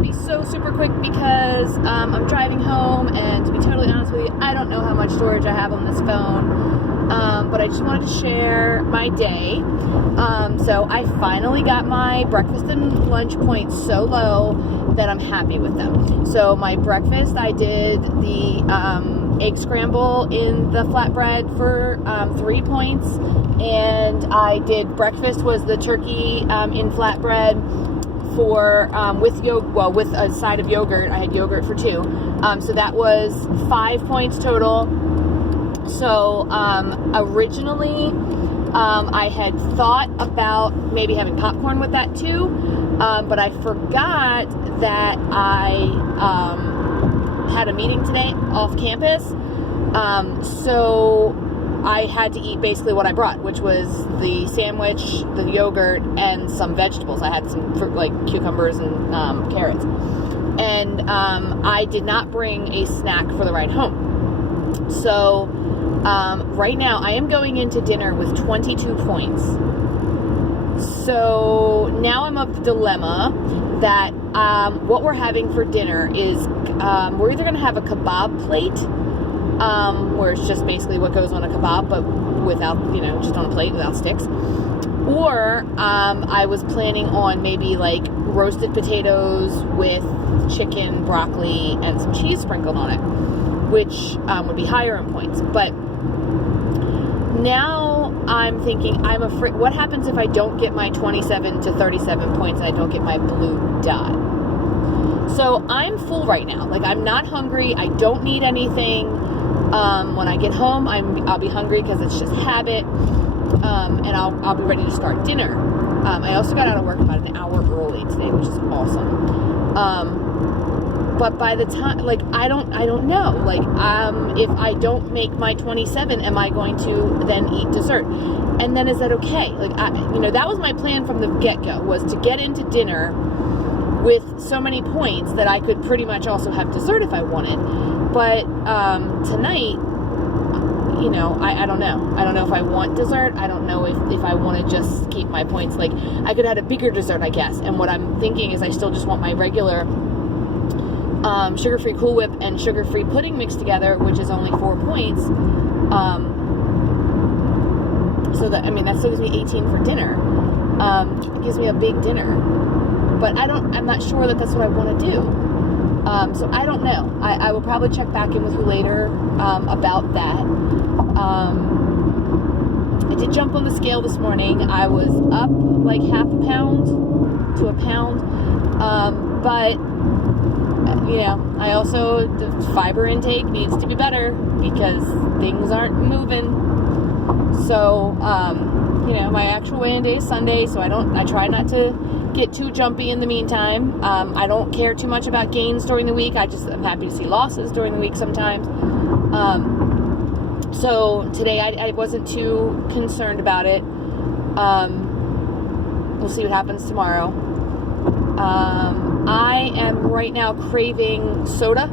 going to be so super quick because I'm driving home, and to be totally honest with you, I don't know how much storage I have on this phone, but I just wanted to share my day. So I finally got my breakfast and lunch points so low that I'm happy with them. So my breakfast, I did the egg scramble in the flatbread for 3 points, and I did breakfast was the turkey in flatbread for with a side of yogurt. I had yogurt for 2, so that was 5 points total. So originally I had thought about maybe having popcorn with that too, but I forgot that I had a meeting today off campus, so I had to eat basically what I brought, which was the sandwich, the yogurt, and some vegetables. I had some fruit like cucumbers and carrots. And I did not bring a snack for the ride home. So right now I am going into dinner with 22 points. So now I'm of the dilemma that what we're having for dinner is we're either going to have a kebab plate, where it's just basically what goes on a kebab, but without, just on a plate without sticks. Or I was planning on maybe like roasted potatoes with chicken, broccoli, and some cheese sprinkled on it, which would be higher in points. But now I'm thinking, I'm afraid, what happens if I don't get my 27 to 37 points and I don't get my blue dot? So I'm full right now. Like, I'm not hungry. I don't need anything. When I get home, I'll be hungry because it's just habit, and I'll be ready to start dinner. I also got out of work about an hour early today, which is awesome. But by the time, like, I don't know, like, if I don't make my 27, am I going to then eat dessert? And then is that okay? Like, that was my plan from the get-go, was to get into dinner with so many points that I could pretty much also have dessert if I wanted. But tonight, I don't know. I don't know if I want dessert. I don't know if I want to just keep my points. Like, I could have had a bigger dessert, I guess. And what I'm thinking is I still just want my regular sugar-free Cool Whip and sugar-free pudding mixed together, which is only 4 points. So that still gives me 18 for dinner. It gives me a big dinner. But I'm not sure that that's what I want to do. So I don't know. I will probably check back in with you later about that. I did jump on the scale this morning. I was up like half a pound to a pound. But, I also, the fiber intake needs to be better because things aren't moving. So, my actual weigh-in day is Sunday, so I try not to get too jumpy in the meantime. I don't care too much about gains during the week. I'm happy to see losses during the week sometimes. So today I wasn't too concerned about it. We'll see what happens tomorrow. I am right now craving soda,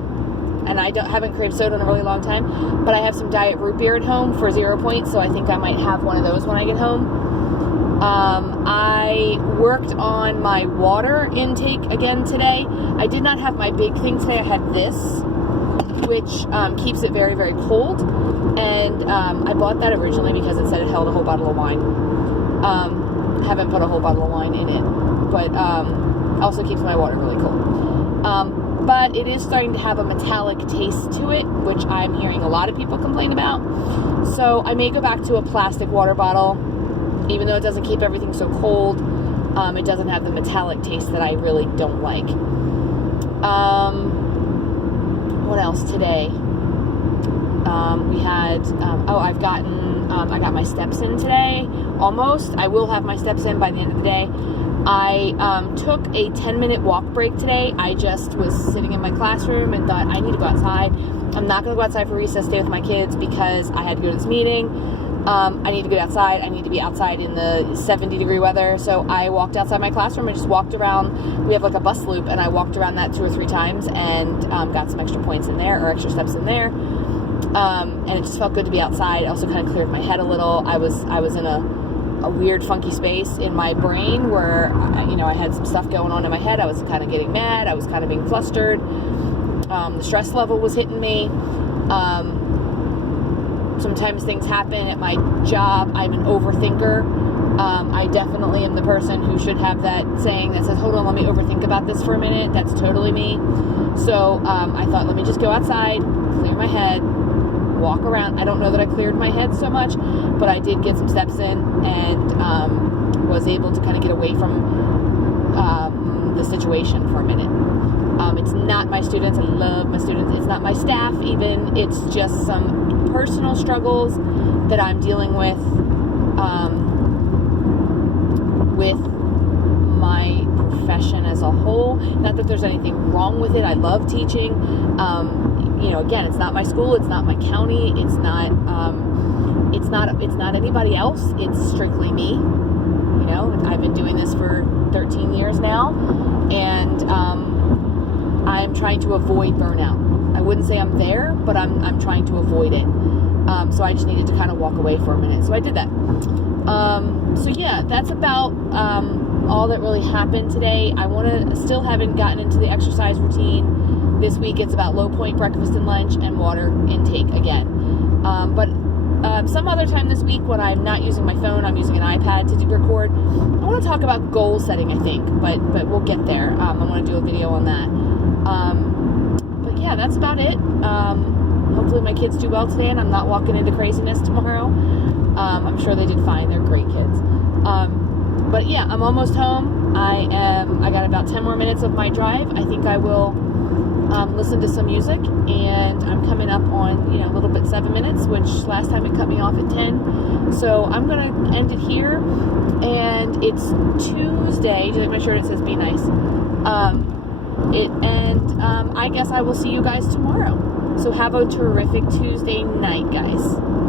and I haven't craved soda in a really long time, but I have some diet root beer at home for 0 points, so I think I might have one of those when I get home. I worked on my water intake again today. I did not have my big thing today. I had this, which keeps it very, very cold. And I bought that originally because it said it held a whole bottle of wine. Haven't put a whole bottle of wine in it, but also keeps my water really cold. But it is starting to have a metallic taste to it, which I'm hearing a lot of people complain about. So I may go back to a plastic water bottle. Even though it doesn't keep everything so cold, it doesn't have the metallic taste that I really don't like. What else today? We had, I got my steps in today, almost. I will have my steps in by the end of the day. I took a 10-minute walk break today. I just was sitting in my classroom and thought, I need to go outside. I'm not going to go outside for recess day with my kids because I had to go to this meeting. I need to get outside. I need to be outside in the 70-degree weather. So I walked outside my classroom and just walked around. We have like a bus loop, and I walked around that 2 or 3 times and got some extra points in there, or extra steps in there. And it just felt good to be outside. It also kind of cleared my head a little. I was in a a weird funky space in my brain where, I had some stuff going on in my head. I was kind of getting mad. I was kind of being flustered. The stress level was hitting me. Sometimes things happen at my job. I'm an overthinker. I definitely am the person who should have that saying that says, hold on, let me overthink about this for a minute. That's totally me. So I thought, let me just go outside, clear my head, walk around. I don't know that I cleared my head so much, but I did get some steps in and was able to kind of get away from the situation for a minute. It's not my students. I love my students. It's not my staff even. It's just some personal struggles that I'm dealing with my profession as a whole. Not that there's anything wrong with it. I love teaching. Again, it's not my school. It's not my county. It's not anybody else. It's strictly me. I've been doing this for 13 years now, and I'm trying to avoid burnout. I wouldn't say I'm there, but I'm trying to avoid it. So I just needed to kind of walk away for a minute. So I did that. So yeah, that's about all that really happened today. Still haven't gotten into the exercise routine. This week it's about low point breakfast and lunch and water intake again. But some other time this week when I'm not using my phone, I'm using an iPad to record. I want to talk about goal setting, I think, but we'll get there. I want to do a video on that. But yeah, that's about it. Hopefully my kids do well today and I'm not walking into craziness tomorrow. I'm sure they did fine. They're great kids. But yeah, I'm almost home. I got about 10 more minutes of my drive. I think I will listen to some music, and I'm coming up on, a little bit 7 minutes, which last time it cut me off at 10. So I'm going to end it here, and it's Tuesday. Just make sure it says be nice. I guess I will see you guys tomorrow. So have a terrific Tuesday night, guys.